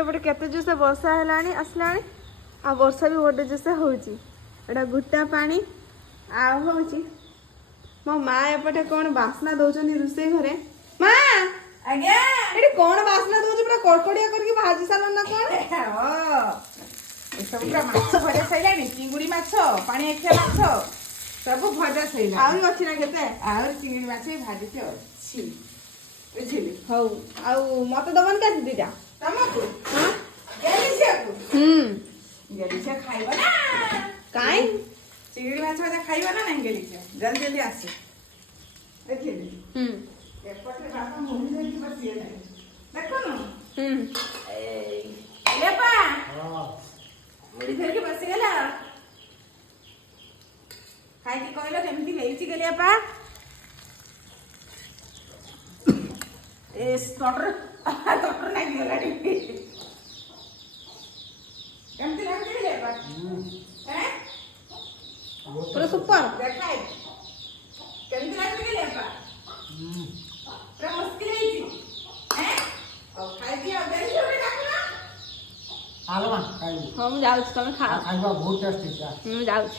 एपटे केते जोसे वर्षा हेलानी आसलानी आ वर्षा भी बड़े जोसे होउची एटा गुट्टा पानी आ होउची मो माँ एपटे कौन बास्ना दौचनी रुसे घरे माँ आज्ञा एटी कौन बास्ना दौची पूरा कड़कड़िया करके भाजी सालन ना कौन ए सब पूरा माछ भजा सैलानी चिंगुड़ी माछ पानी आखिया माछ सब भजा सैलानी आउरी अछि ना केते और चिंगुड़ी माछ भाजी के अछि बुझिली हौ आउ मते दबन का दीदा तमको हां गेलिछा को गेलिछा खाइबा ना काई चिंगुड़ी माछ भजा खाइबा ना नहीं गेलिछा जल्दी जल्दी आसे बुझिली एपटे बापा मुंडी धरि बसिए नाही देखो न ए लेपा हां मुंडी धरि के बसि गेला खाइ के कहलो केमती हेइची गेलिया पा ए टटर नाही गेलाडी केमती लागते लेपा हैं पूरा सुपर देखाय केमती लागते लेपा पूरा मुश्किल हेइची हैं और खाइ दिया देरी होबे डाकना आलमा खाइ हम जाउछ तमे खा खाइबा बहुत टेस्टी छ जाउछ